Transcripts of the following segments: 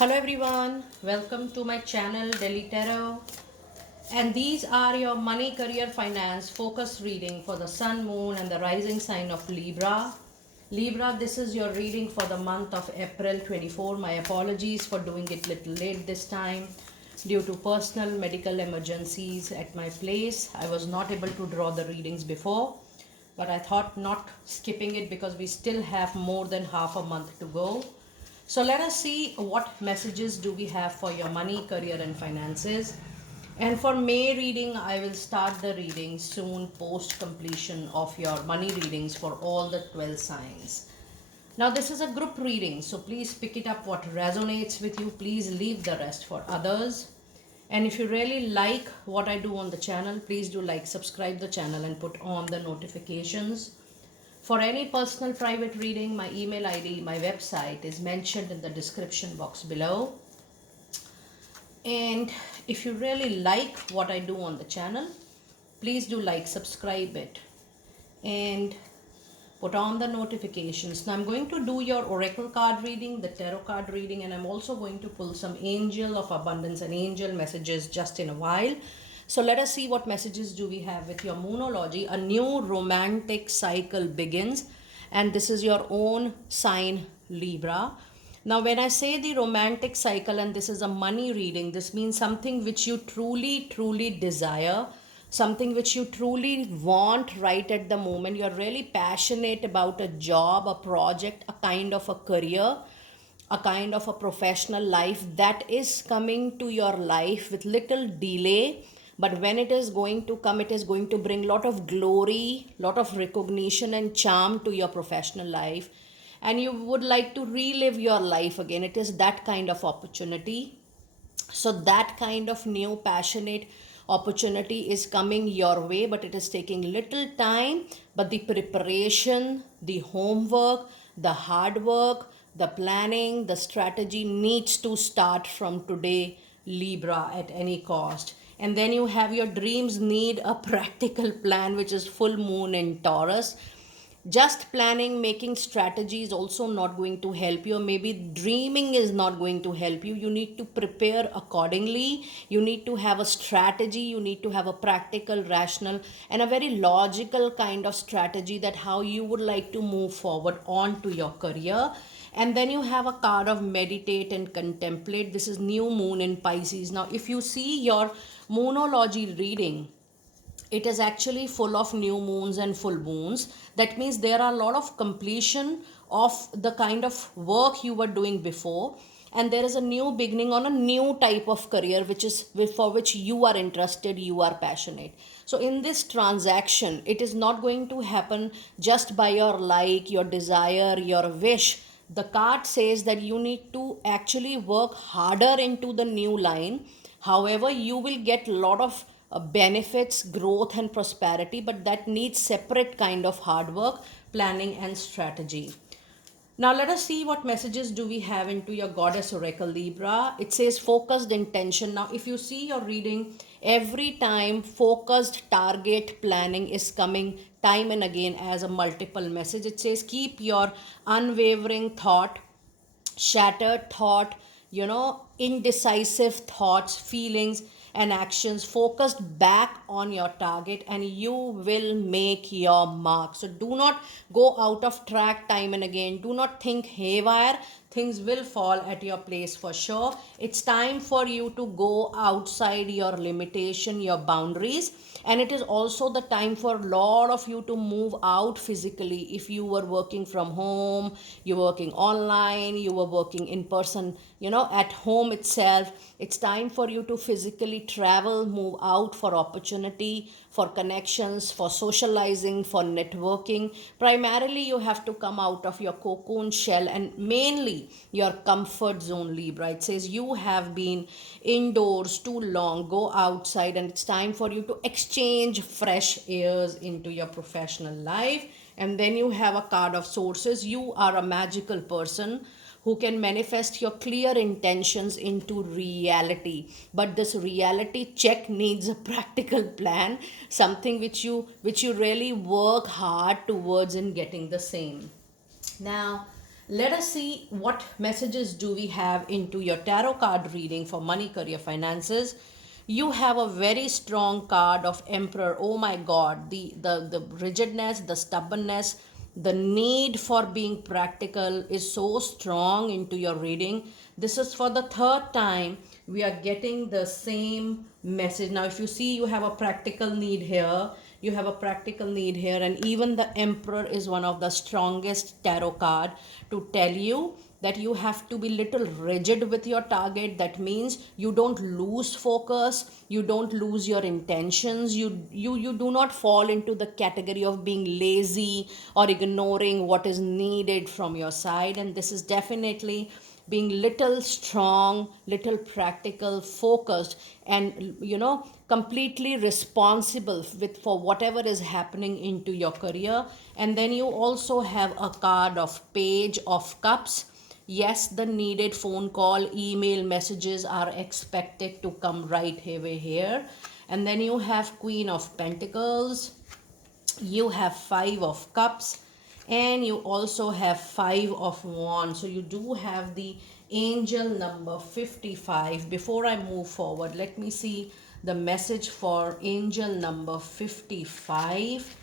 Hello everyone, welcome to my channel Delhi Tarot, and these are your money, career, finance focus reading for the sun, moon and the rising sign of Libra. Libra, this is your reading for the month of April 24. My apologies for doing it little late this time due to personal medical emergencies at my place. I was not able to draw the readings before, but I thought not skipping it because we still have more than half a month to go. So let us see what messages do we have for your money, career and finances. And for May reading, I will start the reading soon post completion of your money readings for all the 12 signs. Now this is a group reading, so please pick it up what resonates with you. Please leave the rest for others. And if you really like what I do on the channel, please do like, subscribe the channel and put on the notifications. For any personal private reading, my email ID, my website is mentioned in the description box below. And if you really like what I do on the channel, please do like, subscribe it and put on the notifications. Now I'm going to do your oracle card reading, the tarot card reading, and I'm also going to pull some angel of abundance and angel messages just in a while. So let us see what messages do we have with your moonology. A new romantic cycle begins, and this is your own sign, Libra. Now when I say the romantic cycle and this is a money reading, this means something which you truly desire, something which you truly want right at the moment. You're really passionate about a job, a project, a kind of a career, a kind of a professional life that is coming to your life with little delay. But when it is going to come, it is going to bring lot of glory, lot of recognition and charm to your professional life, and you would like to relive your life again. It is that kind of opportunity. So that kind of new passionate opportunity is coming your way, but it is taking little time. But the preparation, the homework, the hard work, the planning, the strategy needs to start from today, Libra, at any cost. And then you have your dreams need a practical plan, which is full moon in Taurus. Just planning, making strategy is also not going to help you. Or maybe dreaming is not going to help you. You need to prepare accordingly. You need to have a strategy. You need to have a practical, rational and a very logical kind of strategy, that how you would like to move forward on to your career. And then you have a card of meditate and contemplate. This is new moon in Pisces. Now if you see your moonology reading, it is actually full of new moons and full moons. That means there are a lot of completion of the kind of work you were doing before, and there is a new beginning on a new type of career which is for which you are interested, you are passionate. So in this transaction, it is not going to happen just by your like, your desire, your wish. The card says that you need to actually work harder into the new line. However, you will get a lot of benefits, growth and prosperity, but that needs separate kind of hard work, planning and strategy. Now let us see what messages do we have into your goddess oracle, Libra. It says focused intention. Now if you see your reading, every time focused target planning is coming time and again as a multiple message. It says keep your unwavering thought, shattered thought, indecisive thoughts, feelings and actions focused back on your target, and you will make your mark. So do not go out of track time and again. Do not think haywire. Things will fall at your place for sure. It's time for you to go outside your limitation, your boundaries, and it is also the time for a lot of you to move out physically. If you were working from home, you're working online, you were working in person, at home itself, it's time for you to physically travel, move out for opportunity, for connections, for socializing, for networking. Primarily you have to come out of your cocoon shell and mainly your comfort zone, Libra. It says you have been indoors too long. Go outside, and it's time for you to exchange fresh airs into your professional life. And then you have a card of sources. You are a magical person who can manifest your clear intentions into reality, but this reality check needs a practical plan, something which you really work hard towards in getting the same. Now Let us see what messages do we have into your tarot card reading for money, career, finances. You have a very strong card of Emperor. Oh my God, the rigidness, the stubbornness, the need for being practical is so strong into your reading. This is for the third time we are getting the same message. Now, if you see, you have a practical need here, you have a practical need here, and even the Emperor is one of the strongest tarot card to tell you that you have to be little rigid with your target. That means you don't lose focus, you don't lose your intentions, you do not fall into the category of being lazy or ignoring what is needed from your side. And this is definitely being little strong, little practical, focused, and completely responsible with for whatever is happening into your career. And then you also have a card of Page of Cups. Yes, the needed phone call, email, messages are expected to come right away here. And then you have Queen of Pentacles, you have Five of Cups, and you also have Five of Wands. So you do have the angel number 55. Before I move forward, let me see the message for angel number 55.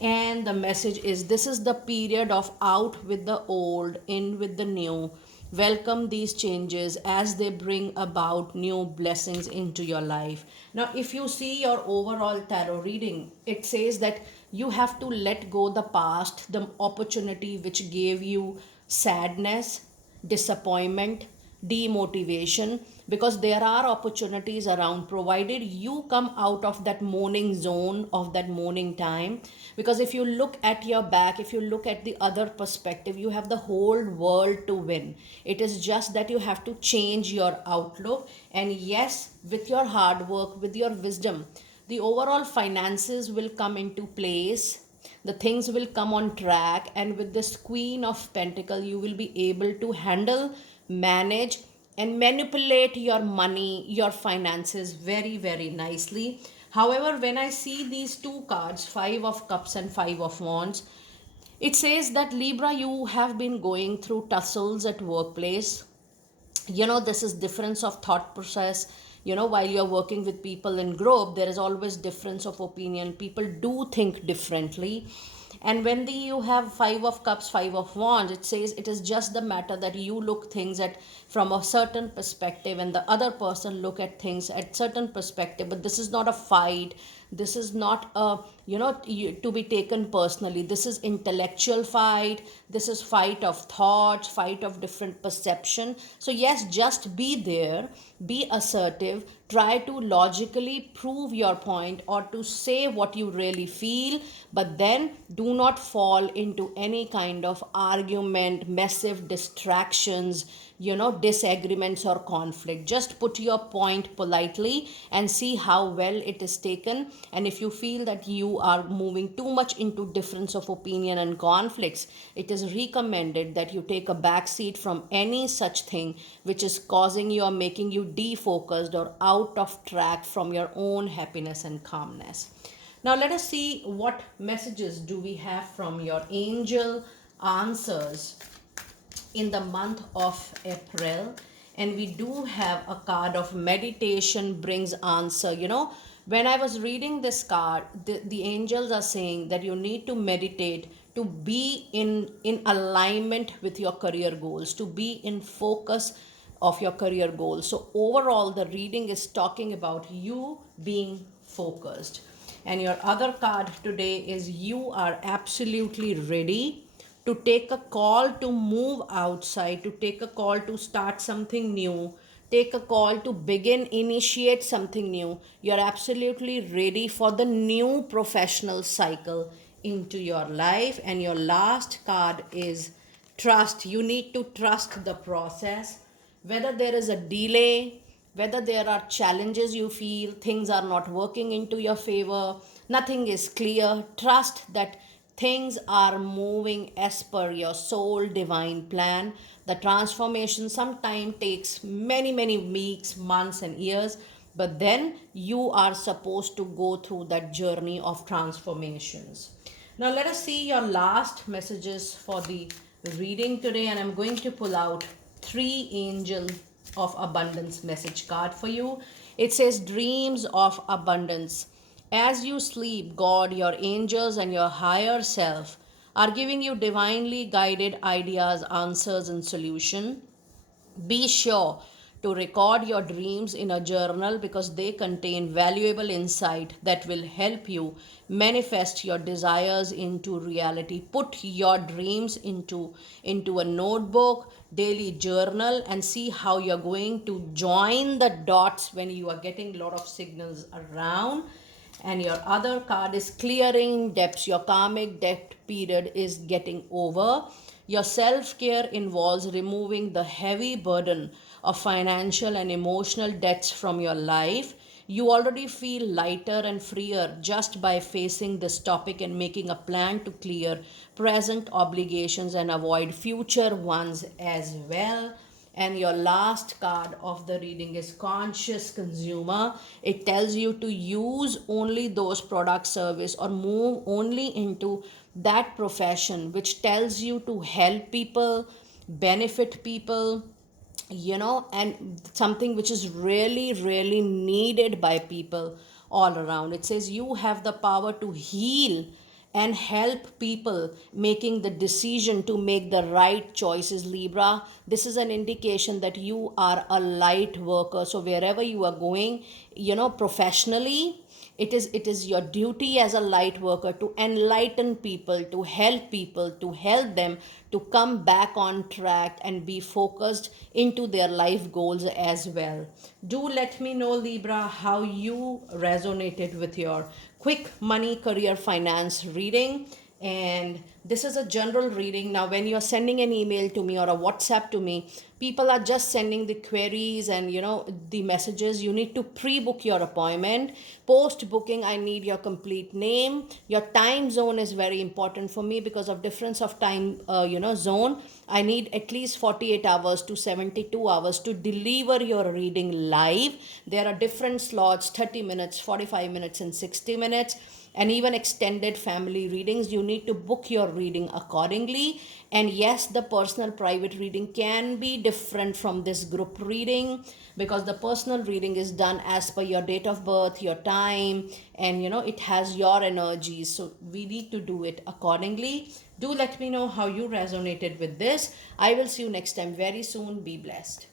And the message is, this is the period of out with the old, in with the new. Welcome these changes as they bring about new blessings into your life. Now, if you see your overall tarot reading, it says that you have to let go the past, the opportunity which gave you sadness, disappointment, demotivation, because there are opportunities around, provided you come out of that mourning zone, of that mourning time. Because if you look at your back, if you look at the other perspective, you have the whole world to win. It is just that you have to change your outlook. And yes, with your hard work, with your wisdom, the overall finances will come into place, the things will come on track. And with this Queen of Pentacle, you will be able to handle, manage, and manipulate your money, your finances very, very nicely. However, when I see these two cards, Five of Cups and Five of Wands, it says that Libra, you have been going through tussles at workplace. This is difference of thought process. While you're working with people in group, there is always difference of opinion. People do think differently. And when you have Five of Cups, Five of Wands, it says it is just the matter that you look things at from a certain perspective, and the other person look at things at certain perspective. But this is not a fight, this is not a to be taken personally. This is intellectual fight, this is fight of thoughts, fight of different perception. So yes, just be there, be assertive, try to logically prove your point or to say what you really feel. But then do not fall into any kind of argument, massive distractions, disagreements or conflict. Just put your point politely and see how well it is taken. And if you feel that you are moving too much into difference of opinion and conflicts, it is recommended that you take a back seat from any such thing which is causing you or making you defocused or out of track from your own happiness and calmness. Now let us see what messages do we have from your angel answers in the month of April. And we do have a card of meditation brings answer. When I was reading this card, the angels are saying that you need to meditate to be in alignment with your career goals, to be in focus of your career goals. So overall, the reading is talking about you being focused. And your other card today is you are absolutely ready to take a call to move outside, to take a call to start something new, take a call to begin, initiate something new. You're absolutely ready for the new professional cycle into your life. And your last card is trust. You need to trust the process. Whether there is a delay, whether there are challenges you feel, things are not working into your favor, nothing is clear, trust that things are moving as per your soul divine plan. The transformation sometimes takes many, many weeks, months, and years, but then you are supposed to go through that journey of transformations. Now, let us see your last messages for the reading today, and I'm going to pull out 3 Angel of Abundance message card for you. It says dreams of abundance. As you sleep, God, your angels, and your higher self are giving you divinely guided ideas, answers, and solution. Be sure to record your dreams in a journal because they contain valuable insight that will help you manifest your desires into reality. Put your dreams into a notebook, daily journal, and see how you're going to join the dots when you are getting a lot of signals around. And your other card is clearing debts. Your karmic debt period is getting over. Your self care involves removing the heavy burden of financial and emotional debts from your life. You already feel lighter and freer just by facing this topic and making a plan to clear present obligations and avoid future ones as well. And your last card of the reading is conscious consumer. It tells you to use only those product service or move only into that profession which tells you to help people, benefit people, and something which is really really needed by people all around. It says you have the power to heal and help people making the decision to make the right choices. Libra, this is an indication that you are a light worker. So wherever you are going, professionally, it is your duty as a light worker to enlighten people, to help them to come back on track and be focused into their life goals as well. Do let me know, Libra, how you resonated with your quick money, career, finance reading. And this is a general reading. Now when you're sending an email to me or a WhatsApp to me, people are just sending the queries and the messages. You need to pre-book your appointment. Post booking, I need your complete name. Your time zone is very important for me because of difference of time zone. I need at least 48 hours to 72 hours to deliver your reading live. There are different slots: 30 minutes, 45 minutes, and 60 minutes, and even extended family readings. You need to book your reading accordingly. And yes, the personal private reading can be different from this group reading because the personal reading is done as per your date of birth, your time, and it has your energies. So we need to do it accordingly. Do let me know how you resonated with this. I will see you next time very soon. Be blessed.